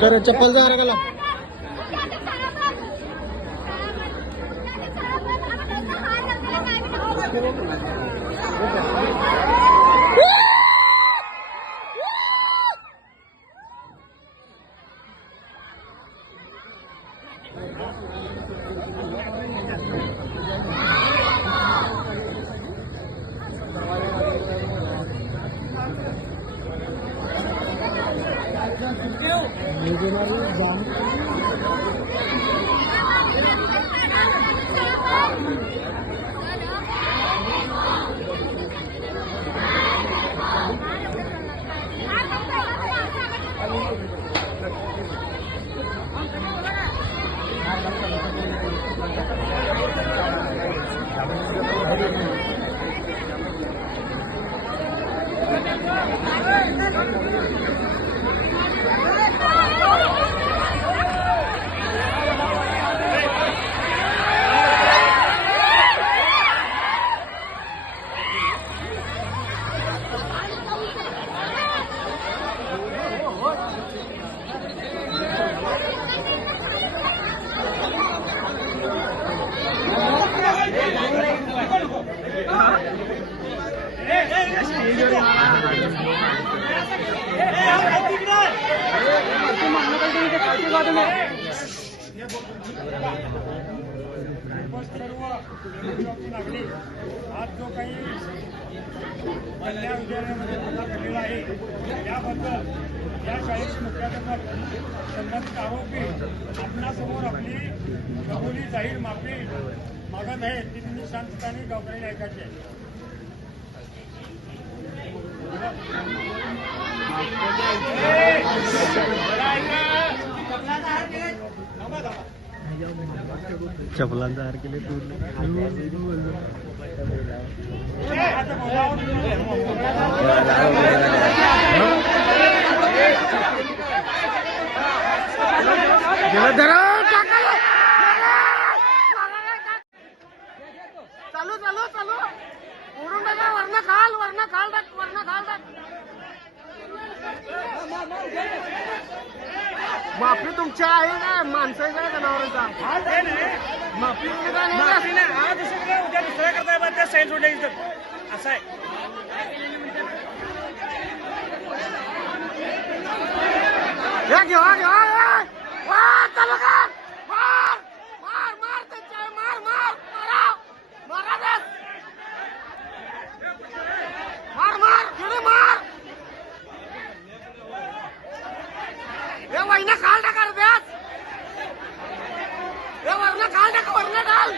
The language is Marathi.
तर चप्पल जा रहा आज जो काही कल्याण विद्यालयामध्ये प्रकार घडलेला आहे त्याबद्दल या शाळेचे मुख्याध्यापक संबंधित आरोपी आपणासमोर आपली कबुली जाहीर माफी मागत आहे ती तुम्ही शांतताने गावकऱ्यांनी ऐकायची आहे. चपलांचा हार केले चालू चालू चालू उडून टाका वर्ण खाल माफी तुमची आहे का माणसाचा का जनावरांचा माफी आज उद्या दुसऱ्या करता त्या साईड सोडायचं असं आहे. चालू का मार मार मार त्यांच्या मार मार मारा मार मार गेले मार हे वर्ण खाल टाका रे हे वर्ण खाल टाका वर्ण डाल